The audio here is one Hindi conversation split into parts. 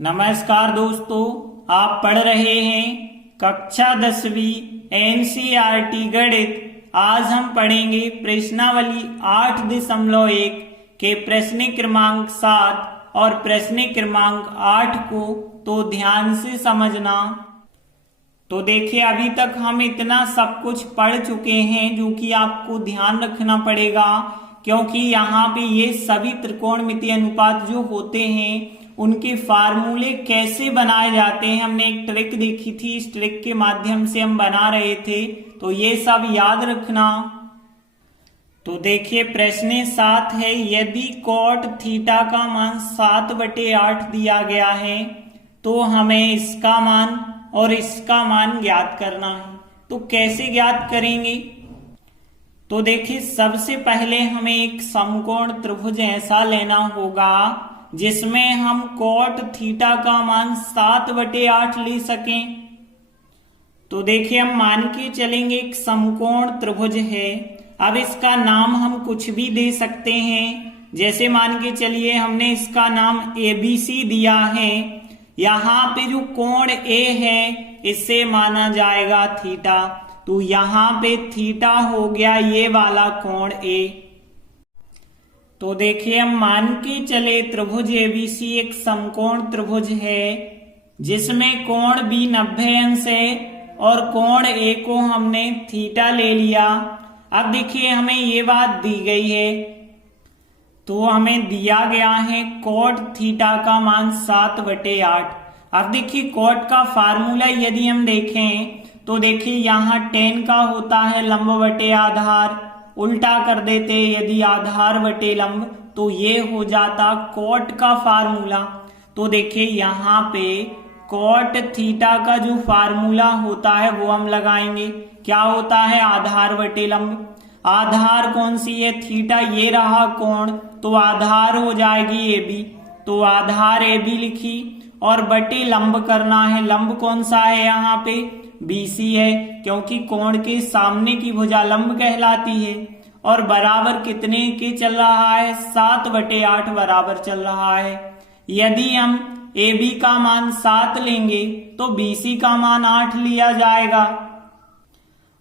नमस्कार दोस्तों, आप पढ़ रहे हैं कक्षा 10वीं एनसीईआरटी गणित। आज हम पढ़ेंगे प्रश्नावली 8.1 के प्रश्न क्रमांक 7 और प्रश्न क्रमांक 8 को तो ध्यान से समझना। तो देखिए, अभी तक हम इतना सब कुछ पढ़ चुके हैं जो कि आपको ध्यान रखना पड़ेगा, क्योंकि यहाँ पे ये सभी त्रिकोणमितीय अनुपात जो होते हैं उनके फार्मूले कैसे बनाए जाते हैं, हमने एक ट्रिक देखी थी, इस ट्रिक के माध्यम से हम बना रहे थे, तो ये सब याद रखना। तो देखिए, प्रश्न 7 है, यदि कॉट थीटा का मान 7/8 दिया गया है तो हमें इसका मान और इसका मान ज्ञात करना है। तो कैसे ज्ञात करेंगे? तो देखिए, सबसे पहले हमें एक समकोण त्रिभुज ऐसा लेना होगा जिसमें हम कॉट थीटा का मान 7/8 ले सकें। तो देखिए, हम मान के चलेंगे एक समकोण त्रिभुज है। अब इसका नाम हम कुछ भी दे सकते हैं, जैसे मान के चलिए हमने इसका नाम ABC दिया है। यहाँ पे जो कोण A है इसे माना जाएगा थीटा, तो यहाँ पे थीटा हो गया ये वाला कोण A। तो देखिए, हम मान के चले त्रिभुज ABC एक समकोण त्रिभुज है जिसमें कोण B 90 अंश है और कोण A को हमने थीटा ले लिया। अब देखिए, हमें ये बात दी गई है, तो हमें दिया गया है कॉट थीटा का मान 7/8। अब देखिए, कॉट का फार्मूला यदि हम देखें तो देखिए यहाँ tan का होता है लंब बटे आधार, उल्टा कर देते यदि आधार बटे लंब, तो ये हो जाता कॉट का फार्मूला। तो देखिए, यहाँ पे कॉट थीटा का जो फार्मूला होता है वो हम लगाएंगे। क्या होता है? आधार बटे लंब। आधार कौन सी है? थीटा, ये रहा कोण, तो आधार हो जाएगी AB, तो आधार AB लिखी और बटे लंब करना है। लंब कौन सा है? यहाँ पे BC है, क्योंकि कोण के सामने की भुजा लंब कहलाती है। और बराबर कितने के चल रहा है? 7/8 बराबर चल रहा है। यदि हम AB का मान 7 लेंगे तो BC का मान 8 लिया जाएगा।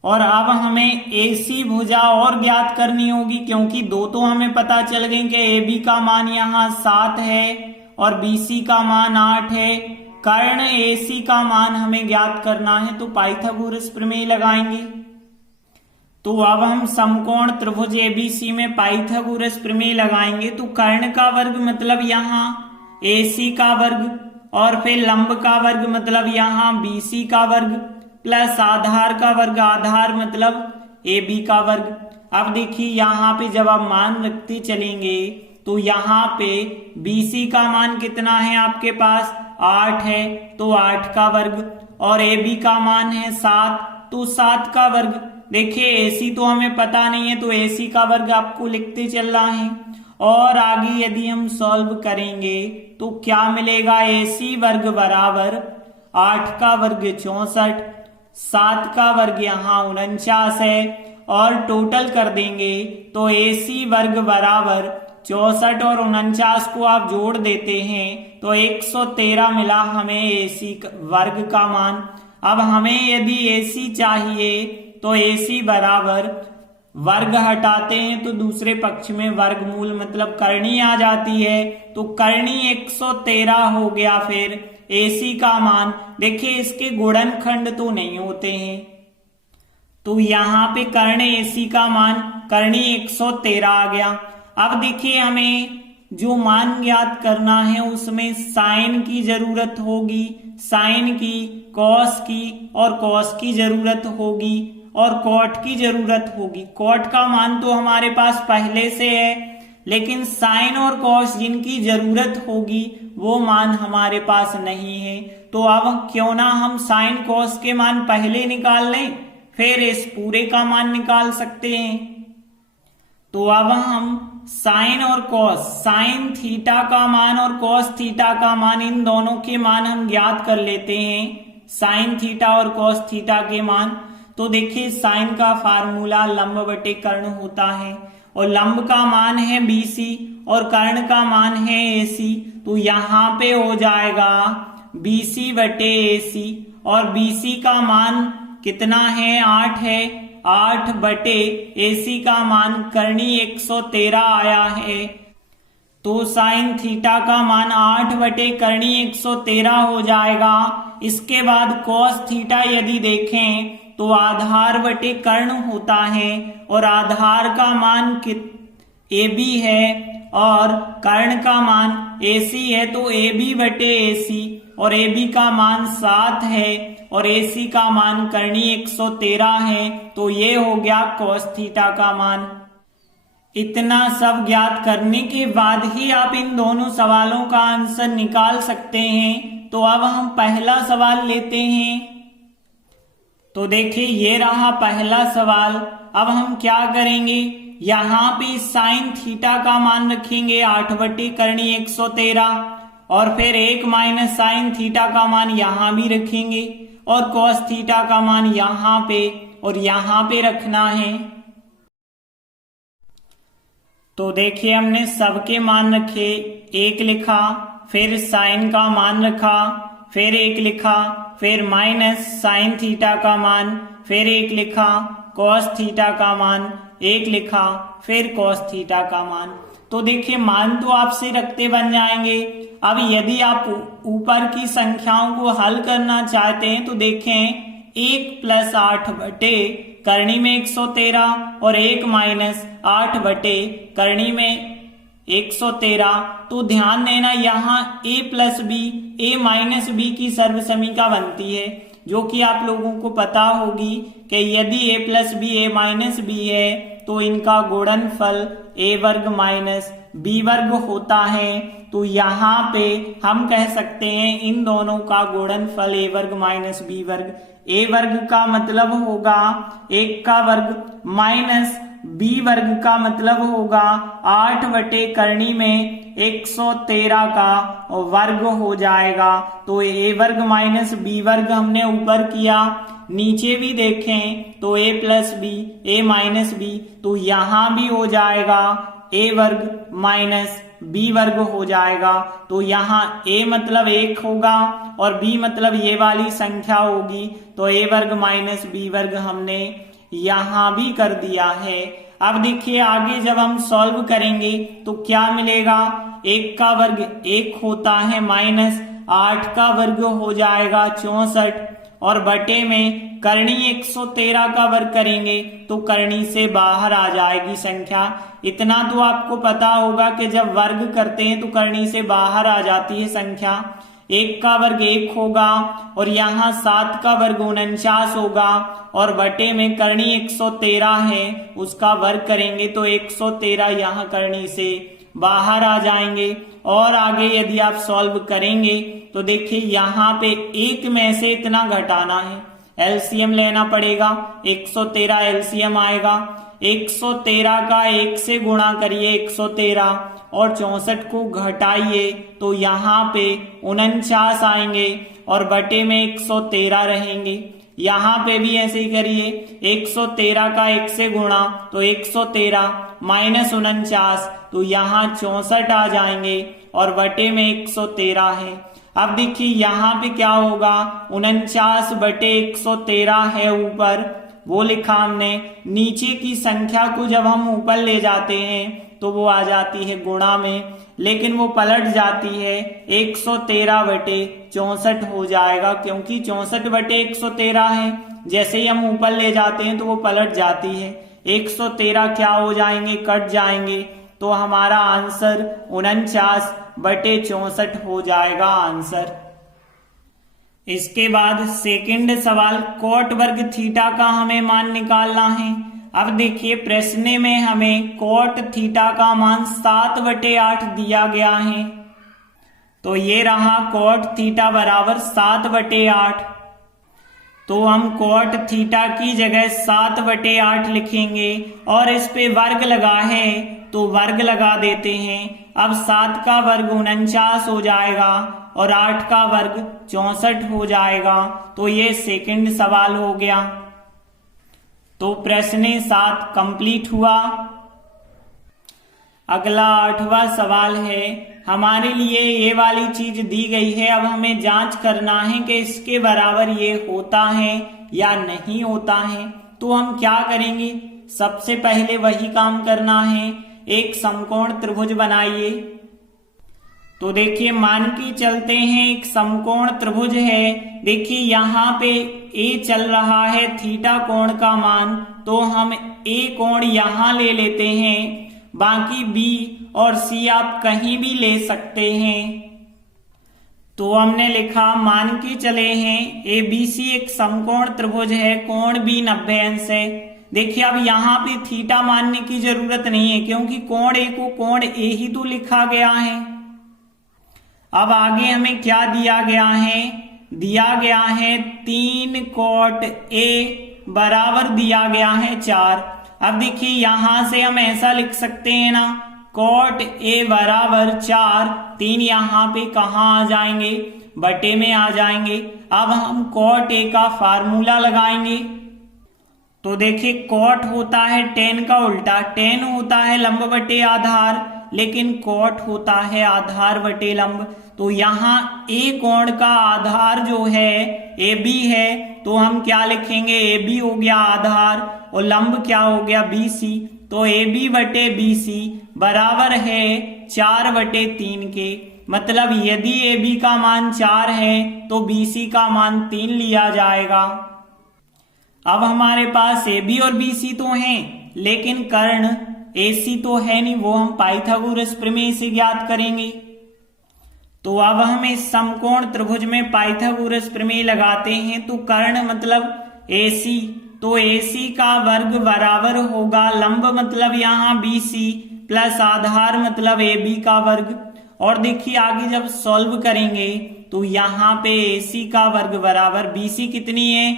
और अब हमें AC भुजा और ज्ञात करनी होगी, क्योंकि दो तो हमें पता चल गई कि AB का मान यहाँ 7 है और BC का मान 8 है। कर्ण AC का मान हमें ज्ञात करना है, तो पाइथागोरस प्रमेय लगाएंगे। तो अब हम समकोण त्रिभुज ABC में पाइथागोरस प्रमेय लगाएंगे। तो कर्ण का वर्ग मतलब यहाँ AC का वर्ग और फिर लंब का वर्ग मतलब यहाँ BC का वर्ग प्लस आधार का वर्ग, आधार मतलब AB का वर्ग। अब देखिए, यहाँ पे जब आप मान रखते चलेंगे तो यहाँ पे BC का मान कितना है आपके पास? 8 है, तो 8 का वर्ग, और AB का मान है 7, तो 7 का वर्ग। देखिए, AC तो हमें पता नहीं है, तो AC का वर्ग आपको लिखते चलना है। और आगे यदि हम सॉल्व करेंगे तो क्या मिलेगा? AC वर्ग बराबर 8 का वर्ग 64, 7 का वर्ग यहाँ 49 है, और टोटल कर देंगे तो AC वर्ग बराबर 64 और 49 को आप जोड़ देते हैं तो 113 मिला हमें AC वर्ग का मान। अब हमें यदि AC चाहिए तो AC बराबर वर्ग हटाते हैं तो दूसरे पक्ष में वर्गमूल मतलब करनी आ जाती है, तो करनी 113 हो गया। फिर AC का मान देखिए, इसके गुणनखंड तो नहीं होते हैं, तो यहाँ पे कर्ण AC का मान करनी 113 आ गया। अब देखिए, हमें जो मान ज्ञात करना है उसमें साइन की जरूरत होगी, साइन की, कॉस की और कॉस की जरूरत होगी और कॉट की जरूरत होगी। कॉट का मान तो हमारे पास पहले से है, लेकिन साइन और कॉस जिनकी जरूरत होगी वो मान हमारे पास नहीं है। तो अब क्यों ना हम साइन कॉस के मान पहले निकाल लें, फिर इस पूरे का मान निकाल सकते हैं। तो अब हम साइन और कॉस, साइन थीटा का मान और कॉस थीटा का मान, इन दोनों के मान हम ज्ञात कर लेते हैं, साइन थीटा और कॉस थीटा के मान। तो देखिए, साइन का फार्मूला लंब बटे कर्ण होता है और लंब का मान है BC और कर्ण का मान है AC, तो यहाँ पे हो जाएगा BC बटे AC और BC का मान कितना है 8 है, 8 बटे AC का मान करनी 113 आया है। तो साइन थीटा का मान 8 बटे करनी 113 हो जाएगा। इसके बाद कॉस थीटा यदि देखें तो आधार बटे कर्ण होता है और आधार का मान AB है और कर्ण का मान AC है, तो AB बटे AC और AB का मान 7 है और AC का मान करनी 113 है, तो ये हो गया कॉस थीटा का मान। इतना सब ज्ञात करने के बाद ही आप इन दोनों सवालों का आंसर निकाल सकते हैं। तो अब हम पहला सवाल लेते हैं। तो देखिए ये रहा पहला सवाल। अब हम क्या करेंगे, यहाँ पे साइन थीटा का मान रखेंगे 8 बटे करनी 113 और फिर 1 माइनस साइन थीटा का मान यहाँ भी रखेंगे और कॉस थीटा का मान यहाँ पे और यहाँ पे रखना है। तो देखिए हमने सबके मान रखे, 1 लिखा, फिर साइन का मान रखा, फिर 1 लिखा, फिर माइनस साइन थीटा का मान, फिर 1 लिखा, कॉस थीटा का मान 1 लिखा, फिर कॉस थीटा का मान। तो देखिए मान तो आपसे रखते बन जाएंगे। अब यदि आप ऊपर की संख्याओं को हल करना चाहते हैं तो देखें 1 प्लस 8 बटे करनी में 113 और 1 माइनस 8 बटे करनी में 113। तो ध्यान देना यहाँ a plus B a minus B की सर्वसमीका बनती है, जो कि आप लोगों को पता होगी कि यदि a plus B a minus B है तो इनका गुणनफल a वर्ग माइनस b वर्ग होता है। तो यहाँ पे हम कह सकते हैं इन दोनों का गुणनफल a वर्ग माइनस b वर्ग। a वर्ग का मतलब होगा 1 का वर्ग माइनस b वर्ग का मतलब होगा 8 बटे करनी में 113 का वर्ग हो जाएगा। तो a वर्ग माइनस b वर्ग हमने ऊपर किया, नीचे भी देखें तो a plus B a minus B, तो यहाँ भी हो जाएगा a वर्ग माइनस b वर्ग हो जाएगा। तो यहाँ a मतलब 1 होगा और b मतलब ये वाली संख्या होगी, तो a वर्ग माइनस b वर्ग हमने यहाँ भी कर दिया है। अब देखिए आगे जब हम सॉल्व करेंगे तो क्या मिलेगा, 1 का वर्ग 1 होता है माइनस 8 का वर्ग हो जाएगा 64 और बटे में करनी 113 का वर्ग करेंगे तो करनी से बाहर आ जाएगी संख्या। इतना तो आपको पता होगा कि जब वर्ग करते हैं तो करनी से बाहर आ जाती है संख्या। 1 का वर्ग 1 होगा और यहाँ 7 का वर्ग 49 होगा और बटे में करनी 113 है, उसका वर्ग करेंगे तो 113 यहाँ करनी से बाहर आ जाएंगे। और आगे यदि आप सॉल्व करेंगे तो देखिए यहाँ पे 1 में से इतना घटाना है, एलसीएम लेना पड़ेगा, 113 एलसीएम आएगा। 113 का 1 से गुणा करिए 113 और 64 को घटाइए तो यहाँ पे 49 आएंगे और बटे में 113 रहेंगे। यहाँ पे भी ऐसे ही करिए, 113 का 1 से गुणा तो 113 माइनस 49, तो यहाँ 64 आ जाएंगे और बटे में 113 है। अब देखिए यहाँ पे क्या होगा, 49 बटे 113 है ऊपर, वो लिखा हमने। नीचे की संख्या को जब हम ऊपर ले जाते हैं तो वो आ जाती है गुणा में, लेकिन वो पलट जाती है 113 बटे 64 हो जाएगा, क्योंकि 64 बटे 113 है। जैसे ही हम ऊपर ले जाते हैं तो वो पलट जाती है, 113 क्या हो जाएंगे, कट जाएंगे, तो हमारा आंसर 49 बटे 64 हो जाएगा आंसर। इसके बाद सेकंड सवाल, कोट वर्ग थीटा का हमें मान निकालना है। अब देखिए प्रश्न में हमें कोट थीटा का मान 7/8 दिया गया है, तो ये रहा कोट थीटा बराबर 7/8। तो हम कोट थीटा की जगह 7/8 लिखेंगे और इस पे वर्ग लगा है तो वर्ग लगा देते हैं। अब 7 का वर्ग 49 हो जाएगा और 8 का वर्ग 64 हो जाएगा। तो ये सेकंड सवाल हो गया। तो प्रश्न 7 कंप्लीट हुआ। अगला 8वां सवाल है, हमारे लिए ये वाली चीज दी गई है, अब हमें जांच करना है कि इसके बराबर ये होता है या नहीं होता है। तो हम क्या करेंगे, सबसे पहले वही काम करना है, एक समकोण त्रिभुज बनाइए। तो देखिए मान के चलते हैं एक समकोण त्रिभुज है। देखिए यहाँ पे ए चल रहा है थीटा कोण का मान, तो हम ए कोण यहाँ ले लेते हैं, बाकी बी और सी आप कहीं भी ले सकते हैं। तो हमने लिखा मान के चले हैं ए बी सी एक समकोण त्रिभुज है, कोण भी 90 अंश है। देखिए अब यहाँ पे थीटा मानने की जरूरत नहीं है क्योंकि कोण ए को कोण ए ही तो लिखा गया है। अब आगे हमें क्या दिया गया है, दिया गया है 3 cot A बराबर दिया गया है 4। अब देखिए यहां से हम ऐसा लिख सकते हैं ना, cot A बराबर 4, 3 यहाँ पे कहाँ आ जाएंगे, बटे में आ जाएंगे। अब हम cot A का फार्मूला लगाएंगे। तो देखिए cot होता है tan का उल्टा, tan होता है लंब बटे आधार, लेकिन cot होता है आधार बटे लंब। तो यहाँ a कोण का आधार जो है AB है, तो हम क्या लिखेंगे, AB हो गया आधार और लंब क्या हो गया BC। तो AB बटे BC बराबर है 4 बटे 3 के। मतलब यदि AB का मान 4 है तो BC का मान 3 लिया जाएगा। अब हमारे पास AB और BC तो हैं, लेकिन कर्ण AC तो है नहीं, वो हम पाइथागोरस प्रमेय से ज्ञात करेंगे। तो अब हम इस समकोण त्रिभुज में पाइथागोरस प्रमेय लगाते हैं। तो कर्ण मतलब AC, तो AC का वर्ग बराबर होगा लंब मतलब यहाँ BC प्लस आधार मतलब AB का वर्ग। और देखिए आगे जब सॉल्व करेंगे तो यहाँ पे AC का वर्ग बराबर BC कितनी है,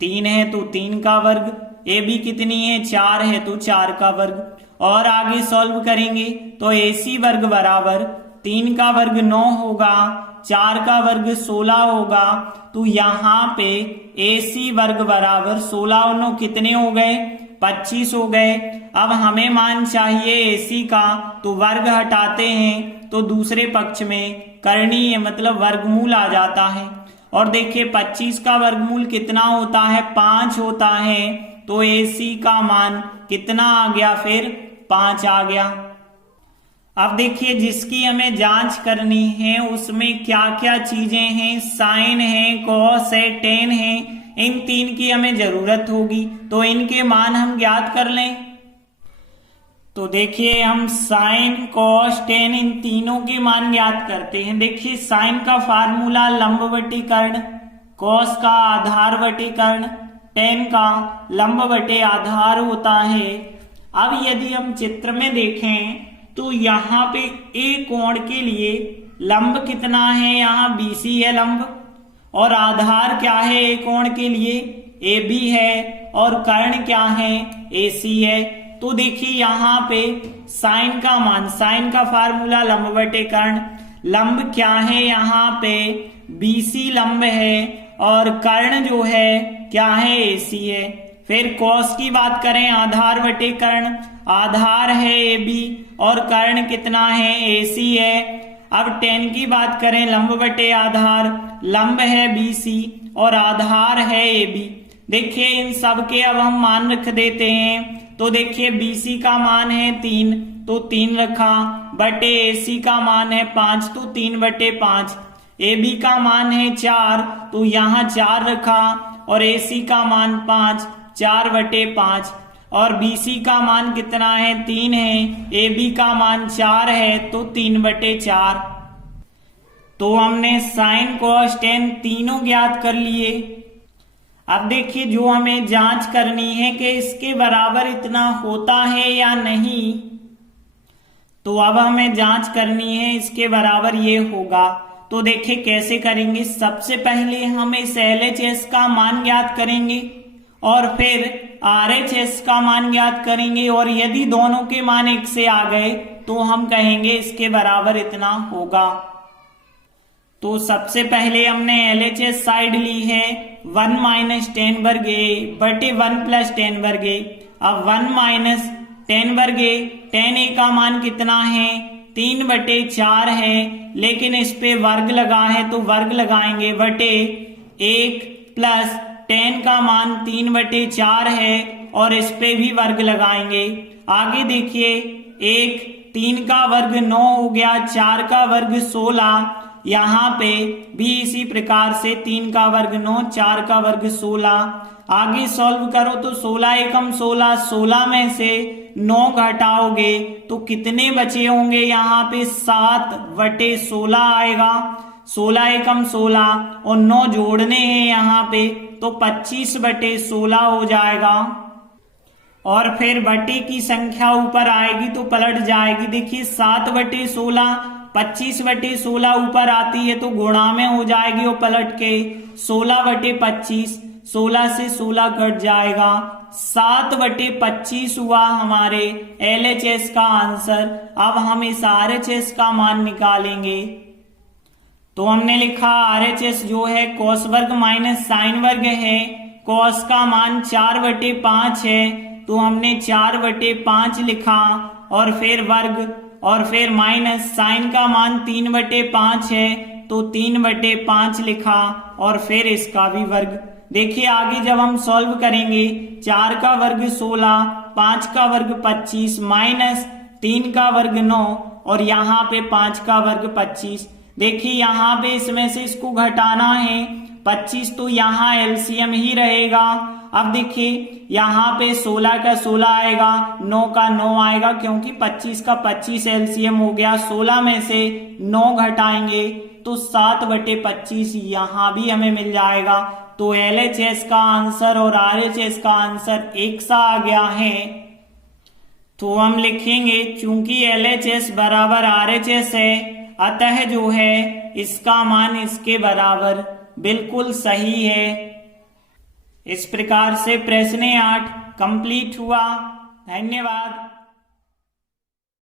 3 है तो 3 का वर्ग, AB कितनी है 4 है तो 4 का वर्ग। और आगे सॉल्व करेंगे तो AC वर्ग बराबर 3 का वर्ग 9 होगा, 4 का वर्ग 16 होगा। तो यहाँ पे AC वर्ग बराबर 16 और 9 कितने हो गए, 25 हो गए। अब हमें मान चाहिए AC का, तो वर्ग हटाते हैं तो दूसरे पक्ष में करणीय मतलब वर्गमूल आ जाता है। और देखिए 25 का वर्गमूल कितना होता है, 5 होता है। तो AC का मान कितना आ गया, फिर 5 आ गया। अब देखिए जिसकी हमें जांच करनी है उसमें क्या क्या चीजें हैं, साइन है, कॉस है, टेन है, इन 3 की हमें जरूरत होगी। तो इनके मान हम ज्ञात कर लें। तो देखिए हम साइन, कॉस, टेन इन तीनों के मान ज्ञात करते हैं। देखिए साइन का फार्मूला लंब बटे कर्ण, कॉस का आधार बटे कर्ण, टेन का लंब बटे आधार होता है। अब यदि हम चित्र में देखें तो यहाँ पे ए कोण के लिए लंब कितना है, यहाँ BC है लंब, और आधार क्या है ए कोण के लिए, AB है, और कर्ण क्या है, AC है। तो देखिए यहाँ पे साइन का मान, साइन का फार्मूला लंब बटे कर्ण, लंब क्या है यहाँ पे BC लंब है, और कर्ण जो है क्या है AC है। फिर कॉस की बात करें, आधार बटे कर्ण, आधार है AB और कर्ण कितना है, AC है। अब टेन की बात करें, लंब बटे आधार, लंब है BC और आधार है AB। देखिए इन सब के अब हम मान रख देते हैं। तो देखिए BC का मान है 3, तो 3 रखा, बटे AC का मान है 5, तो 3 बटे 5। AB का मान है 4, तो यहाँ 4 रखा, और AC का मान 5, 4 बटे 5। और BC का मान कितना है, 3 है, AB का मान 4 है, तो 3 बटे 4। तो हमने साइन, कॉस, टेन तीनों ज्ञात कर लिए। अब देखिए जो हमें जांच करनी है कि इसके बराबर इतना होता है या नहीं। तो अब हमें जांच करनी है इसके बराबर ये होगा। तो देखिए कैसे करेंगे, सबसे पहले हम इस LHS का मान ज्ञात करेंगे और फिर RHS का मान ज्ञात करेंगे, और यदि दोनों के मान 1 से आ गए तो हम कहेंगे इसके बराबर इतना होगा। तो सबसे पहले हमने LHS साइड ली है 1 माइनस टेन वर्ग A बटे 1 प्लस टेन वर्ग A। अब 1 माइनस टेन वर्ग A tan a का मान कितना है 3/4 है, लेकिन इस पे वर्ग लगा है तो वर्ग लगाएंगे बटे 1 प्लस tan का मान 3/4 है और इस पे भी वर्ग लगाएंगे। आगे देखिए 3 का वर्ग 9 हो गया, 4 का वर्ग 16, यहाँ पे भी इसी प्रकार से 3 का वर्ग 9, 4 का वर्ग 16। आगे सॉल्व करो तो 16 एकम 16, 16 में से 9 घटाओगे तो कितने बचे होंगे, यहाँ पे 7/16 आएगा। 16 एकम 16 और 9 जोड़ने हैं यहाँ पे तो 25/16 हो जाएगा। और फिर बटे की संख्या ऊपर आएगी तो पलट जाएगी। देखिए 7/16, 25/16 ऊपर आती है तो गुणा में हो जाएगी और पलट के 16/25, 16 से 16 कट जाएगा, 7/25 हुआ हमारे LHS का आंसर। अब हम इस RHS का मान निकालेंगे। तो हमने लिखा RHS जो है cos वर्ग माइनस साइन वर्ग है। cos का मान 4/5 है तो हमने 4/5 लिखा और फिर वर्ग और फिर माइनस साइन का मान 3/5 है तो 3/5 लिखा और फिर इसका भी वर्ग। देखिए आगे जब हम सॉल्व करेंगे 4 का वर्ग 16, 5 का वर्ग 25 माइनस 3 का वर्ग 9 और यहाँ पे 5 का वर्ग 25। देखिए यहाँ पे इसमें से इसको घटाना है 25 तो यहाँ LCM ही रहेगा। अब देखिए यहाँ पे 16 का 16 आएगा, 9 का 9 आएगा क्योंकि 25 का 25 LCM हो गया। 16 में से 9 घटाएंगे तो 7/25 यहाँ भी हमें मिल जाएगा। तो LHS का आंसर और RHS का आंसर एक सा आ गया है। तो हम लिखेंगे चूंकि LHS बराबर RHS है अतः जो है इसका मान इसके बराबर बिल्कुल सही है। इस प्रकार से प्रश्न 8 कंप्लीट हुआ। धन्यवाद।